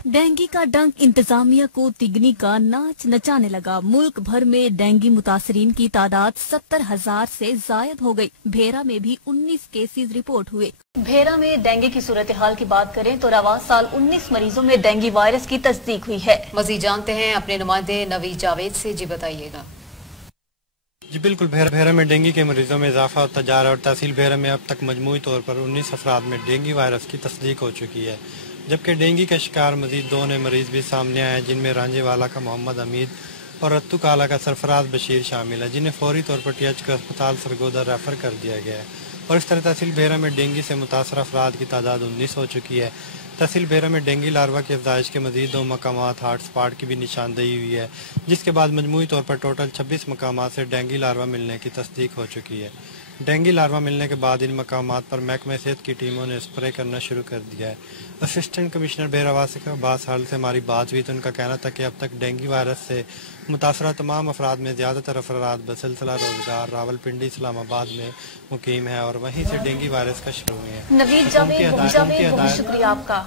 Dengue का डंक इंतजामिया को तिगनी का नाच नचाने लगा। मुल्क भर में डेंगू मुतासरीन की तादाद 70,000 से जायद हो गई। भेरा में भी 19 केसेस रिपोर्ट हुए। भेरा में डेंगू की सूरत हाल की बात करें तो रवा साल 19 मरीजों में डेंगू वायरस की तस्दीक हुई है। मजीद जानते हैं अपने नुमाइंदे नवीद जावेद से। जी बताइएगा। जी बिल्कुल, भेरा में डेंगू के मरीजों में इजाफा होता जा रहा है और तहसील भेरा में अब तक मजमूई तौर पर 19 अफराद में डेंगू वायरस की तस्दीक हो चुकी है, जबकि डेंगू का शिकार मजीद 2 नए मरीज भी सामने आए हैं, जिनमें रांझेवाला का मोहम्मद हमीद और रत्तू काला का सरफराज बशीर शामिल है, जिन्हें फौरी तौर पर TH अस्पताल सरगोदा रेफर कर दिया गया है। और इस तरह तहसील भेरा में डेंगू से मुतासर अफराद की तादाद 19 हो चुकी है। तहसील भेरा में डेंगू लार्वा की अफजाइश के मजीद 2 मकामात हॉट स्पॉट की भी निशानदेही हुई है, जिसके बाद मजमूई तौर पर टोटल 26 मकामात से डेंगू लार्वा मिलने की तस्दीक हो चुकी है। डेंगू लार्वा मिलने के बाद इन मकामात पर महकमे सेहत की टीमों ने स्प्रे करना शुरू कर दिया है। असिस्टेंट कमिश्नर भेरावासी का अब्बास हाल से हमारी बात हुई तो उनका कहना था कि अब तक डेंगू वायरस से मुतासरा तमाम अफराद में ज़्यादातर अफराद बसिलसिला रोजगार रावलपिंडी इस्लामाबाद में मुकीम है और वहीं से डेंगू वायरस का शुरू हुए हैं। नवीद जावेद, बहुत शुक्रिया आपका।